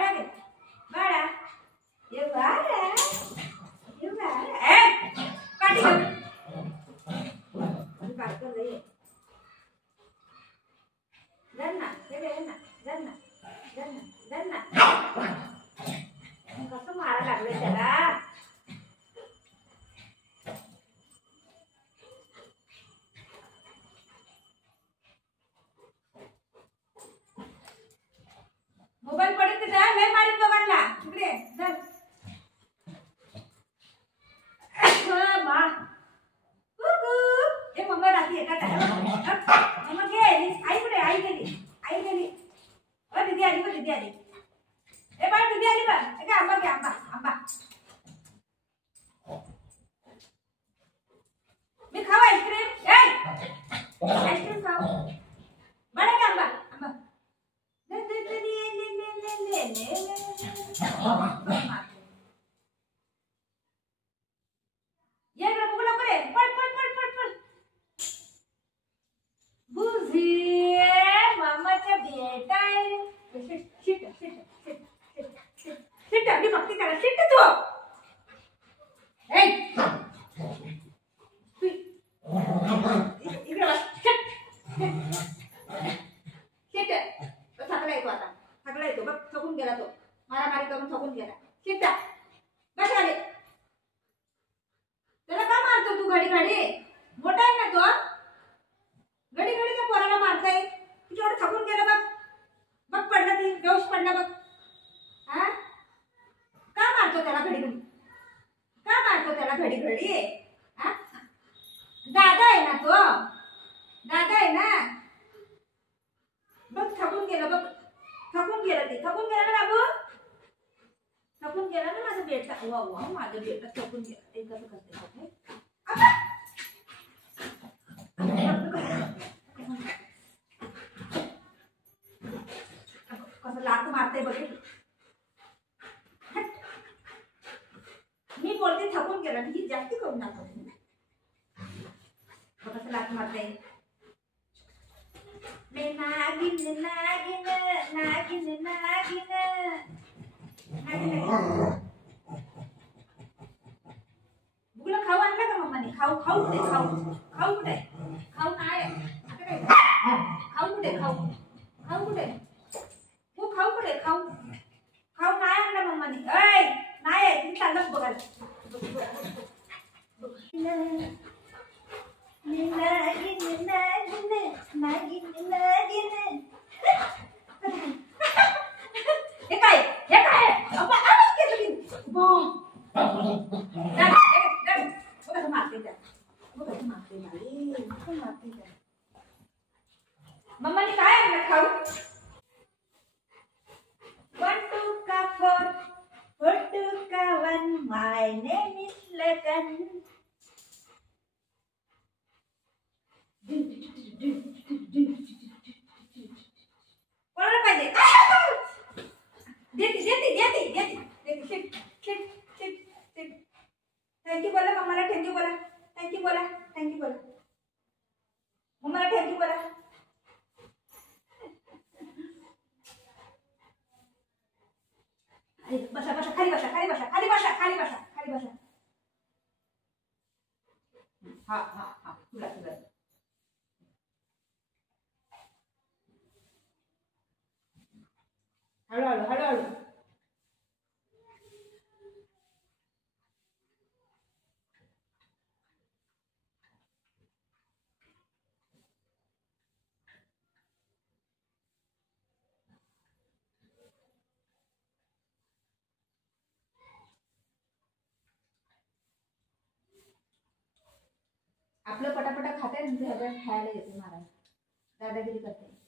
बाळा घे बाळा ये बाळा ये बाळा ए काटी घे काट कर ले धरना हे बे ना धरना धरना धरना कसं मारा लागले त्याला मोबाईल पडत जा लय मारीत दोघांना इकडे धर मा कुकू ए मम्मा राती एका मम्मा गेली आई कुठे आई गेली ओ दीदी आली ए बाळ दीदी आली बा ए आंबा घे आंबा मी खाऊ आईस्क्रीम आईस्क्रीम खाऊ बडा घे आंबा ये बघू लवकर ये पळ बुझी मामाचा बेटा आहे शिट मी भक्ती करा शिट तू ए इकडे बस शिट थकला येतो आता थकला येतो बघ थकून गेला तो मारामारी करून थकून गेला शिट्टा बस आले त्याला का मारतो तू घडी मोठा आहे ना तो घडी त्या पोराला मारताय तुझ्यावर थकून गेला बघ पडला ती बेहोश पडला बघ हा का मारतो त्याला घडी हा दादा आहे ना तो दादा आहे ना बघ थकून गेला ना बाबू थकून गेला ना माझा बेटा वा माझा बेटा थकून गेला ते कसं करते कसं लात मारते बघ मी बोलते थकून गेला ही जास्त करून दाखवते कसं लात मारते नागिन बुगला खाऊ आणला का मम्माने खाऊ कुठे खाऊ काय खाऊ कुठे खाऊ नाही आणला मम्माने ऐ नाही आहे तुम्ही चाललं बघायला हे काय मम्माने काय आणलं खाऊ 1 2 का 4 4 2 का 1 माय नेम इज लगन कोणाला पाहिजे देते थँक्यू बोला मम्माला थँक्यू बोला मम्माला थँक्यू बोला बसा खाली बसा हा तुला हळू आपलं पटापटा खाते नंतर खायला येते महाराज दादागिरी करते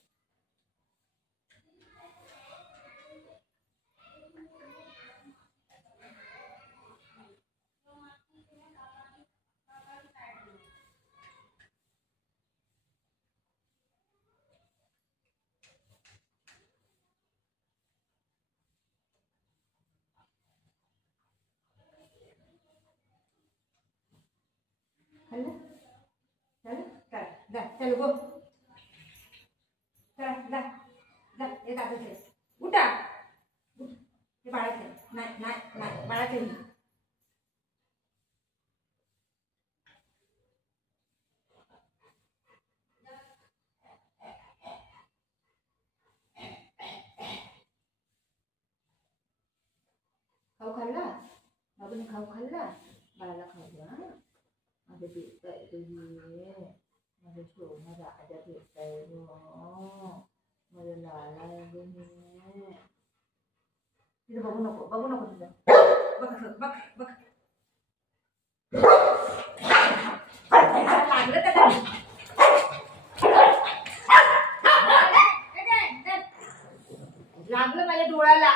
चलो गो चला जा जा ये दादा उठा नाही नाही नाही बाळा काही नाही. खाऊ खाल्ला बाबूने खाऊ खाल्ला बाळाला खाऊ द्या हा. माझं भेटताय तुम्ही माझं सोनं राजा भेटताय माझं लाला तिथं बघू नको तिथं बघ बघ बघ लागलं त्याला लागलं माझ्या डोळ्याला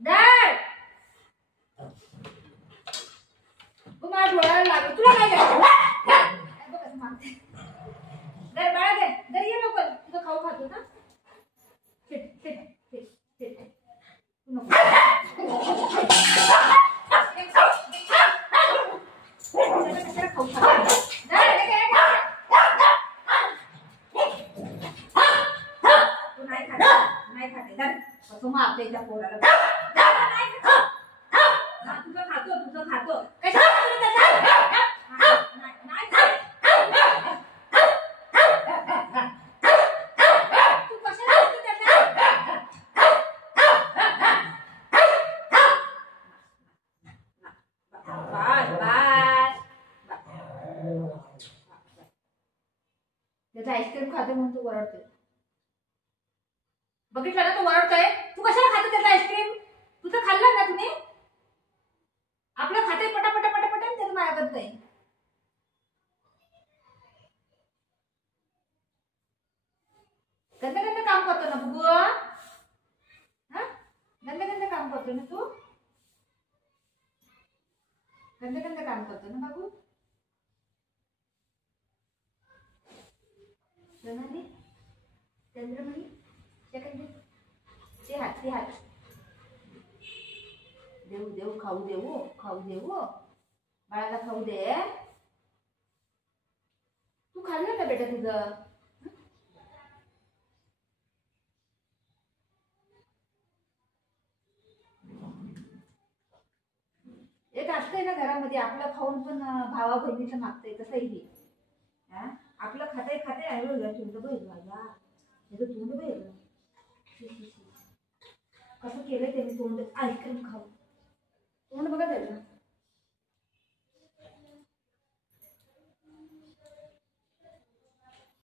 दर तू माझ्या डोळ्याला लागलं तुला काय द्यायचं बघ कसं मागते दर बाळा दे दर ये लवकर तुझं खाऊ खातो ना शिट शिट शिट शिट तू नको खाऊ खातो नाही खाते दर कसं मारते त्या पोराला तुझं खातो त्याचा आईस्क्रीम खाते म्हणून तू ओरडते बघितलं ना तू ओरडतोय तू कशाला खाते त्याचा आईस्क्रीम तू तर खाल्ला ना तुम्ही आपलं खाते पटापट पटापट त्याचं माया करतोय गंद काम करतो ना बघू हा गंद काम करतो ना तू गंद काम करतो ना बाबू सोनाली चंद्रमणी ते हात देऊ खाऊ देऊ बाळाला खाऊ दे तू खाल्लं ना बेटा तुझं एक असतंय ना घरामध्ये आपलं खाऊन पण भावा बहिणीचं मागतंय तसंही हा आपलं खाते आहे तुझं बहीण माझा तुझं तोंड बहीण कसं केलंय त्यांनी तोंड आईस्क्रीम खाऊ तोंड बघा त्याला